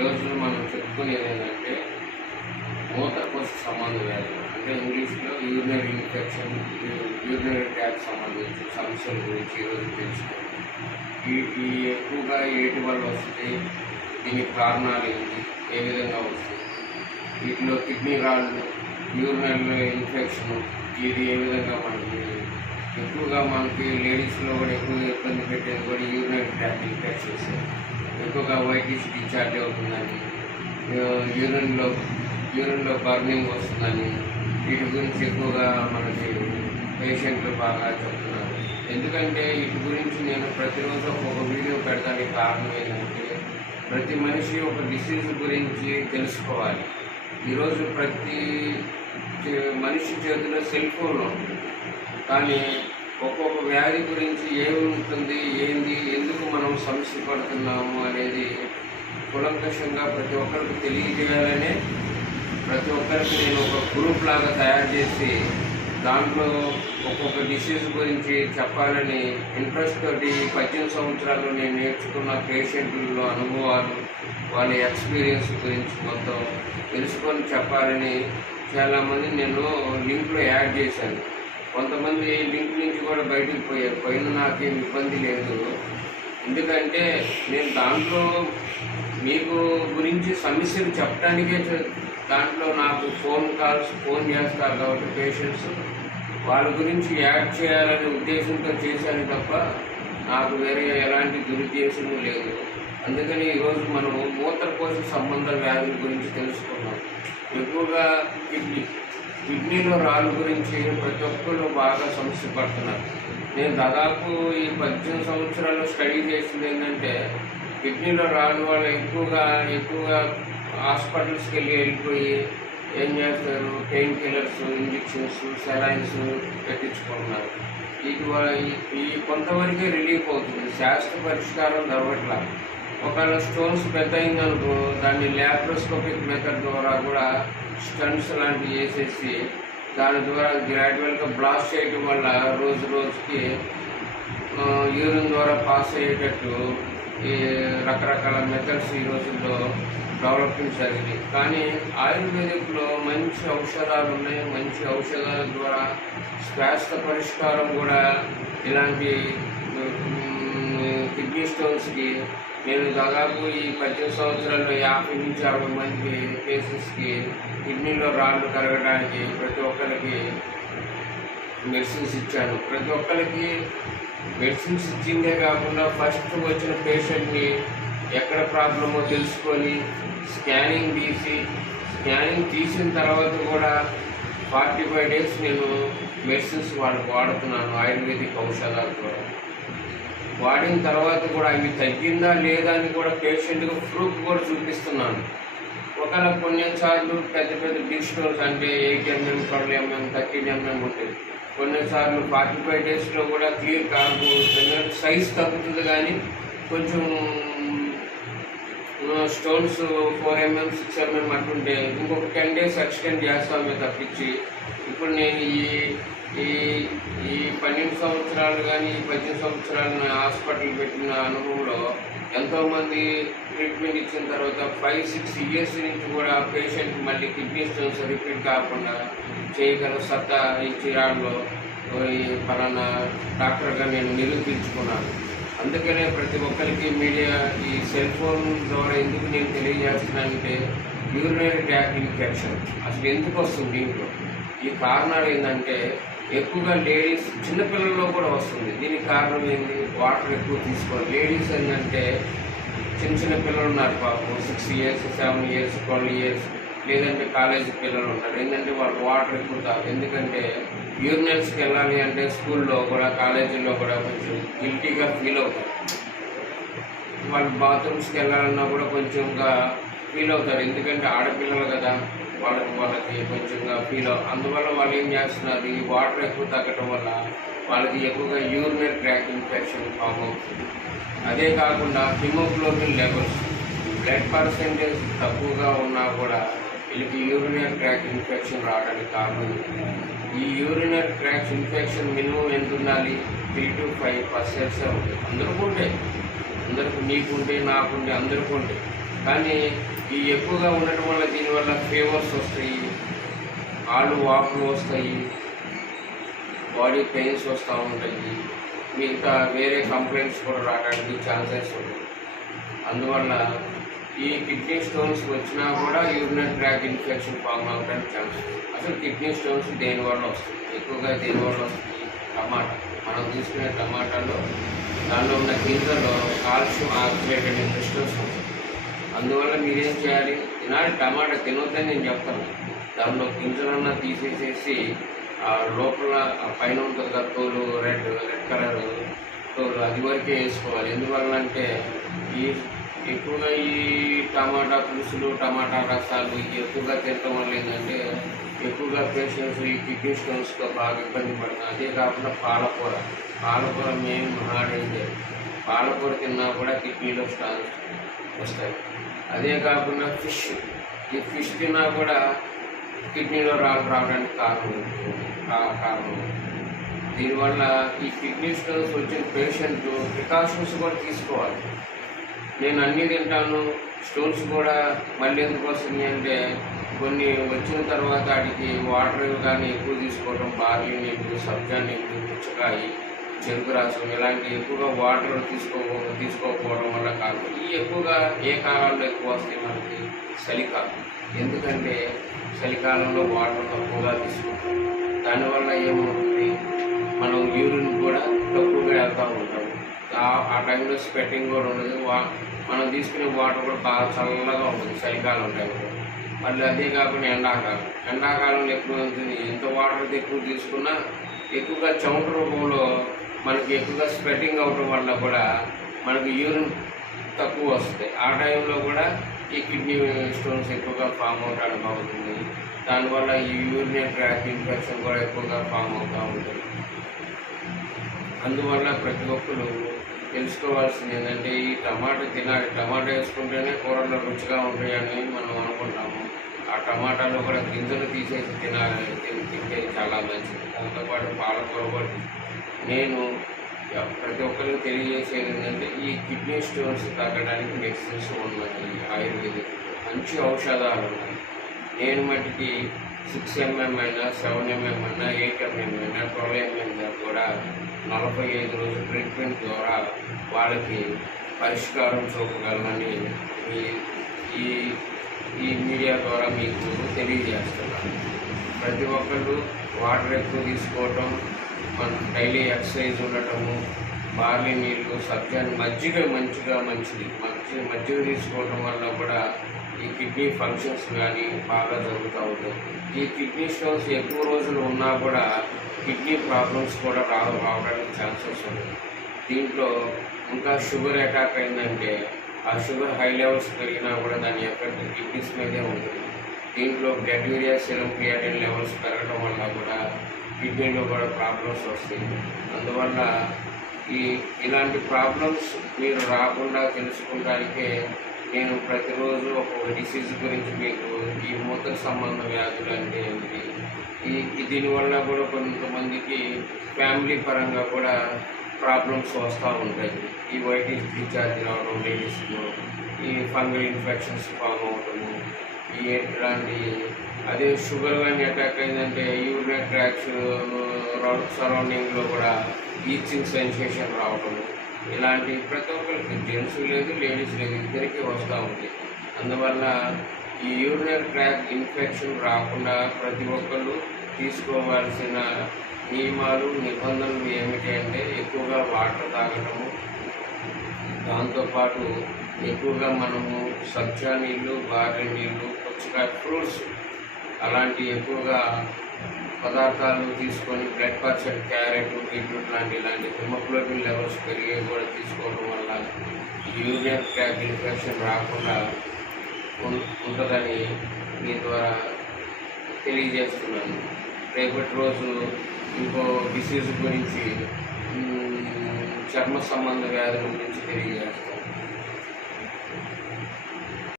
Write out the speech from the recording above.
ఈరోజు మనం చెప్పుకునేది ఏంటంటే మూత్రకోశ సంబంధ వ్యాధులు, అంటే ఇంగ్లీష్లో యూరినరీ ఇన్ఫెక్షన్, యూరినరీ ట్రాక్ట్ సంబంధించిన సమస్యల గురించి ఈరోజు తెలుసుకుంటాం. ఈ ఎక్కువగా ఏటి వల్ల వస్తుంది, దీనికి కారణాలు ఏంటి, ఏ విధంగా వస్తుంది, వీటిలో కిడ్నీ రాళ్ళు, యూరినరీ ఇన్ఫెక్షన్, ఇది ఏ విధంగా మనకి లేడీస్లో కూడా ఎక్కువ ఇబ్బంది పెట్టేది కూడా యూరినరీ ట్రాక్ట్ ఇన్ఫెక్షన్స్. ఎక్కువగా వైటిష్ డిశ్చార్జ్ అవుతుందని, యూరిన్లో బర్నింగ్ వస్తుందని, వీటి గురించి ఎక్కువగా మనకి పేషెంట్లు బాగా చెప్తున్నారు. ఎందుకంటే వీటి గురించి నేను ప్రతిరోజు ఒక వీడియో పెడతానికి కారణం ఏంటంటే, ప్రతి మనిషి ఒక డిసీజ్ గురించి తెలుసుకోవాలి. ఈరోజు ప్రతి మనిషి చేతిలో సెల్ ఫోన్ ఉంటుంది, కానీ ఒక్కొక్క వ్యాధి గురించి ఏముంటుంది, ఏంది, ఎందుకు మనం సమస్య పడుతున్నాము అనేది కులంకషంగా ప్రతి ఒక్కరికి తెలియజేయాలనే ప్రతి ఒక్కరికి నేను ఒక గ్రూప్ లాగా తయారు చేసి దాంట్లో ఒక్కొక్క డిసీజ్ గురించి చెప్పాలని ఇంట్రెస్ట్ తోటి 18 సంవత్సరాలు నేను నేర్చుకున్న పేషెంట్లలో అనుభవాలు, వాళ్ళ ఎక్స్పీరియన్స్ గురించి మొత్తం తెలుసుకొని చెప్పాలని చాలామంది నేను లింక్లో యాడ్ చేశాను. కొంతమంది లింక్ నుంచి కూడా బయటకు పోయిన నాకేం ఇబ్బంది లేదు. ఎందుకంటే నేను దాంట్లో మీకు గురించి సమస్యలు చెప్పడానికే దాంట్లో నాకు ఫోన్ చేస్తారు కాబట్టి పేషెంట్స్ వాళ్ళ గురించి యాడ్ చేయాలనే ఉద్దేశంతో చేశాను తప్ప నాకు వేరే ఎలాంటి దురుద్దేశము లేదు. అందుకని ఈరోజు మనము మూత్రకోశ సంబంధ వ్యాధుల గురించి తెలుసుకున్నాం. ఎక్కువగా కిడ్నీలో రాళ్ళ గురించి ప్రతి ఒక్కరు బాగా సమస్య పడుతున్నారు. నేను దాదాపు ఈ 18 సంవత్సరాలు స్టడీ చేసింది ఏంటంటే, కిడ్నీలో రాళ్ళ వాళ్ళు ఎక్కువగా హాస్పిటల్స్కి వెళ్ళిపోయి ఏం చేస్తారు, పెయిన్ కిల్లర్స్, ఇంజెక్షన్స్, సెలైన్స్ పెట్టించుకుంటున్నారు. ఈ కొంతవరకే రిలీఫ్ అవుతుంది, శాస్త్ర పరిష్కారం దొరకట్లా. ఒకవేళ స్టోన్స్ పెద్ద అయిందనుకో, దాన్ని ల్యాప్రోస్కోపిక్ మెథడ్ ద్వారా కూడా స్టంట్స్ లాంటివి వేసేసి దాని ద్వారా గ్రాడ్యువల్గా బ్లాస్ట్ చేయడం వల్ల రోజు రోజుకి యూరిన్ ద్వారా పాస్ అయ్యేటట్టు ఈ రకరకాల మెథడ్స్ ఈ రోజుల్లో డెవలప్మెంట్ జరిగింది. కానీ ఆయుర్వేదిక్లో మంచి ఔషధాలు ఉన్నాయి. మంచి ఔషధాల ద్వారా శాస్త్ర పరిష్కారం కూడా ఇలాంటి కిడ్నీ స్టోన్స్కి నేను దాదాపు ఈ 18 సంవత్సరాల్లో 50 నుంచి 60 మంది కేసెస్కి కిడ్నీలో రాళ్ళు కరగడానికి ప్రతి ఒక్కరికి మెడిసిన్స్ ఇచ్చాను. ప్రతి ఒక్కరికి మెడిసిన్స్ ఇచ్చిందే కాకుండా ఫస్ట్ వచ్చిన పేషెంట్ని ఎక్కడ ప్రాబ్లమో తెలుసుకొని స్కానింగ్ తీసిన తర్వాత కూడా 45 days నేను మెడిసిన్స్ వాడుతున్నాను. ఆయుర్వేదిక్ ఔషధాల ద్వారా వాడిన తర్వాత కూడా అవి తగ్గిందా లేదా అని కూడా పేషెంట్కి ప్రూఫ్ కూడా చూపిస్తున్నాను. ఒకవేళ కొన్నిసార్లు పెద్ద బిగ్ స్టోన్స్ అంటే 8 mm, 12 mm, 13 mm ఉంటుంది. కొన్నిసార్లు 45 daysలో కూడా క్లియర్ కాకపోతుంది, సైజ్ తగ్గుతుంది. కానీ కొంచెం స్టోన్స్ 4 mm, 6 mm అంటుంటే ఇంకొక 10 days ఎక్స్టెండ్ చేస్తామే తప్పించి, ఇప్పుడు నేను ఈ 12 సంవత్సరాలు కానీ ఈ 18 సంవత్సరాలు హాస్పిటల్ పెట్టిన అనుభవంలో ఎంతోమంది ట్రీట్మెంట్ ఇచ్చిన తర్వాత 5-6 years నుంచి కూడా పేషెంట్ మళ్ళీ కిడ్నీ స్టోన్స్ రిపీట్ కాకుండా చేయగల సత్తా ఈ చిరాల్లో పలానా డాక్టర్గా నేను నిరూపించుకున్నాను. అందుకనే ప్రతి ఒక్కరికి మీడియా ఈ సెల్ ఫోన్ ద్వారా ఎందుకు నేను తెలియజేస్తున్నానంటే, యూరినరీ ట్రాక్ట్ ఇన్ఫెక్షన్ అసలు ఎందుకు వస్తుంది, దీంట్లో ఈ కారణాలు ఏంటంటే ఎక్కువగా లేడీస్, చిన్నపిల్లల్లో కూడా వస్తుంది. దీనికి కారణం ఏంటి, వాటర్ ఎక్కువ తీసుకోవాలి. లేడీస్ ఏంటంటే చిన్న పిల్లలు ఉన్నారు పాపం, 6 years, 7 years, 12 years, లేదంటే కాలేజీ పిల్లలు ఉన్నారు. ఏంటంటే వాళ్ళు వాటర్ ఎక్కువ తాగు. ఎందుకంటే యూరినల్స్కి వెళ్ళాలి అంటే స్కూల్లో కూడా కాలేజీల్లో కూడా కొంచెం గిల్టీగా ఫీల్ అవుతారు. వాళ్ళు బాత్రూమ్స్కి వెళ్ళాలన్నా కూడా కొంచెంగా ఫీల్ అవుతారు. ఎందుకంటే ఆడపిల్లలు కదా, వాళ్ళకి కొంచెంగా అందువల్ల వాళ్ళు ఏం చేస్తున్నారు, ఈ వాటర్ ఎక్కువ తగ్గటం వల్ల వాళ్ళకి ఎక్కువగా యూరినరీ ట్రాక్ట్ ఇన్ఫెక్షన్ ఫామ్ అవుతుంది. అదే కాకుండా హిమోగ్లోబిన్ లెవెల్స్, బ్లడ్ పర్సెంటేజ్ తక్కువగా ఉన్నా కూడా వీళ్ళకి యూరినరీ ట్రాక్ట్ ఇన్ఫెక్షన్ రావడానికి కారణం. ఈ యూరినరీ ట్రాక్ట్ ఇన్ఫెక్షన్ మినిమం ఎంత ఉండాలి, 3 to 5% ఉంటుంది. అందరికీ ఉంటాయి, నీకుంటే నాకుంటే అందరికీ ఉంటాయి. కానీ ఈ ఎక్కువగా ఉండటం వల్ల దీనివల్ల ఫీవర్స్ వస్తాయి, కాళ్ళు వాపులు వస్తాయి, బాడీ పెయిన్స్ వస్తూ ఉంటాయి, మిగతా వేరే కంప్లైంట్స్ కూడా రావడానికి ఛాన్సెస్ ఉంటాయి. అందువల్ల ఈ కిడ్నీ స్టోన్స్ వచ్చినా కూడా యూరినరీ ట్రాక్ ఇన్ఫెక్షన్ ఫామ్ అవ్వడానికి ఛాన్సెస్. అసలు కిడ్నీ స్టోన్స్ దేనివల్ల వస్తాయి? ఎక్కువగా దేనివల్ల వస్తుంది? టమాటా. మనం తీసుకునే టమాటాలో దానిలో ఉన్న గింజల్లో కాల్షియం ఆక్సిలేట్ అనే క్రిస్టల్స్ ఉంటాయి. అందువల్ల మీరేం చేయాలి? తినాలి, టమాటా తినొద్దని నేను చెప్తాను. దానిలో గింజలన్నా తీసేసేసి లోపల పైన ఉంటుంది కదా తోలు, రెడ్ కలర్ తోలు, అది వరకే వేసుకోవాలి. ఎందువల్ల అంటే ఎక్కువగా ఈ టమాటా పులుసులు, టమాటా రసాలు ఎక్కువగా తినడం వల్ల ఏంటంటే ఎక్కువగా పేషెంట్స్ ఈ కిడ్నీ స్టోన్స్తో బాగా ఇబ్బంది పడుతున్నారు. అదే కాకుండా పాలకూర మెయిన్ డేంజర్. పాలకూర తిన్నా కూడా కిడ్నీలో స్టోన్స్ వస్తాయి. అదే కాకుండా ఈ ఫిష్ తిన్నా కూడా కిడ్నీలో రావడానికి కారణం. దీనివల్ల ఈ కిడ్నీ స్టోన్స్ వచ్చిన పేషెంట్ ప్రికాషన్స్ కూడా తీసుకోవాలి. నేను అన్నీ తింటాను, స్టోన్స్ కూడా మళ్ళీ ఎందుకు వస్తుంది అంటే కొన్ని వచ్చిన తర్వాత వాటికి వాటర్ కానీ ఎక్కువ తీసుకోవడం, బార్లీ నీళ్ళు, సబ్జా నీళ్ళు, పుచ్చకాయ, చెరుకు రసం ఇలాంటి ఎక్కువగా వాటర్ తీసుకోకపోవడం వల్ల కారణం. ఈ ఎక్కువగా ఏ కాలంలో ఎక్కువ వస్తాయి మనకి? చలికాలం. ఎందుకంటే చలికాలంలో వాటర్ తక్కువగా తీసుకుంటాం. దానివల్ల ఏమవుతుంది, మనం యూరిన్ కూడా తక్కువగా వెళ్తూ ఉంటాము. ఆ టైంలో స్వెట్టింగ్ కూడా ఉండదు, మనం తీసుకునే వాటర్ కూడా బాగా చల్లగా ఉంటుంది చలికాలం టైంలో. మళ్ళీ అదే కాకుండా ఎండాకాలంలో ఎక్కువ ఉంటుంది. ఎంత వాటర్ ఎక్కువ తీసుకున్నా ఎక్కువగా చెమట రూపంలో మనకి ఎక్కువగా స్వెట్టింగ్ అవ్వడం వల్ల కూడా మనకి యూరిన్ తక్కువ వస్తుంది. ఆ టైంలో కూడా ఈ కిడ్నీ స్టోన్స్ ఎక్కువగా ఫామ్ అవడానికి అవుతుంది. దానివల్ల ఈ యూరినరీ ట్రాక్ ఇన్ఫెక్షన్ కూడా ఎక్కువగా ఫామ్ అవుతూ ఉంటుంది. అందువల్ల ప్రతి ఒక్కరు తెలుసుకోవాల్సింది ఏంటంటే ఈ టమాటా తినాలి. టమాటా వేసుకుంటేనే కూరల్లో రుచిగా ఉంటాయని మనం అనుకుంటాము. ఆ టమాటాలో కూడా గింజలు తీసేసి తింటే చాలా మంచిది. దాంతోపాటు పాలకూర కూడా. నేను ప్రతి ఒక్కరికి తెలియజేసేది ఏంటంటే ఈ కిడ్నీ స్టోన్స్ తగ్గడానికి మెడిసిన్స్ ఉన్నాయి, ఆయుర్వేదిక్ మంచి ఔషధాలు ఉన్నాయి. నేను మట్టికి 6 mm అయినా, 7 mm అయినా, 8 mm అయినా, 12 mm కూడా 45 రోజుల ట్రీట్మెంట్ ద్వారా వాళ్ళకి పరిష్కారం చూపగలనని ఈ మీడియా ద్వారా మీకు తెలియజేస్తున్నాను. ప్రతి ఒక్కళ్ళు వాటర్ ఎక్కువ తీసుకోవటం, మన డైలీ ఎక్సర్సైజ్ ఉండటము, బార్లీ నీళ్ళు, సబ్జాని, మజ్జిగ మంచిది. మజ్జిగ తీసుకోవడం వల్ల కూడా ఈ కిడ్నీ ఫంక్షన్స్ కానీ బాగా జరుగుతూ ఉంటాయి. ఈ కిడ్నీ స్టోన్స్ ఎక్కువ రోజులు ఉన్నా కూడా కిడ్నీ ప్రాబ్లమ్స్ కూడా రావడానికి ఛాన్సెస్ ఉన్నాయి. దీంట్లో ఇంకా షుగర్ అటాక్ అయిందంటే ఆ షుగర్ హై లెవెల్స్ పెరిగినా కూడా దాని ఎఫెక్ట్ కిడ్నీస్ మీదే ఉంటుంది. దీంట్లో blood urea, serum creatinine levels పెరగడం వల్ల కూడా కిడ్నీలో కూడా ప్రాబ్లమ్స్ వస్తాయి. అందువల్ల ఇలాంటి ప్రాబ్లమ్స్ మీరు రాకుండా తెలుసుకోవడానికే నేను ప్రతిరోజు ఒక్కొక్క డిసీజ్ గురించి మీకు ఈ మూత్ర సంబంధ వ్యాధులు అంటే ఏంటి, దీనివల్ల కూడా కొంతమందికి ఫ్యామిలీ పరంగా కూడా ప్రాబ్లమ్స్ వస్తూ ఉంటాయి. ఈ వైటిస్ డిశ్చార్జ్ రావడం లేడీస్లో, ఈ ఫంగల్ ఇన్ఫెక్షన్స్ ఫామ్ అవటము, ఇలాంటి అదే షుగర్ కానీ అటాక్ అయిందంటే యూరినరీ ట్రాక్స్ సరౌండింగ్లో కూడా ఈచింగ్ సెన్సేషన్ రావటం, ఇలాంటి ప్రతి ఒక్కరికి జెంట్స్ లేదు, లేడీస్ లేదు, ఇద్దరికీ వస్తూ ఉంటాయి. అందువల్ల ఈ యూరినరీ ట్రాక్ ఇన్ఫెక్షన్ రాకుండా ప్రతి ఒక్కళ్ళు తీసుకోవాల్సిన నియమాలు, నిబంధనలు ఏమిటి అంటే ఎక్కువగా వాటర్ తాగటము, దాంతోపాటు ఎక్కువగా మనము సబ్జా నీళ్ళు, బార్లీ నీళ్ళు, పుచ్చకాయ, ఫ్రూట్స్ అలాంటి ఎక్కువగా పదార్థాలు తీసుకొని బ్లడ్ పర్సెంట్, క్యారెట్, బీట్రూట్ ఇలాంటి హిమోగ్లోబిన్ లెవెల్స్ పెరిగేవి కూడా తీసుకోవడం వల్ల యూరినరీ ట్రాక్ ఇన్ఫెక్షన్ రాకుండా ఉంటుందని మీ ద్వారా తెలియజేస్తున్నాను. రేపటి రోజు ఇంకో డిసీజ్ గురించి, చర్మ సంబంధ వ్యాధుల గురించి తెలియజేస్తాను.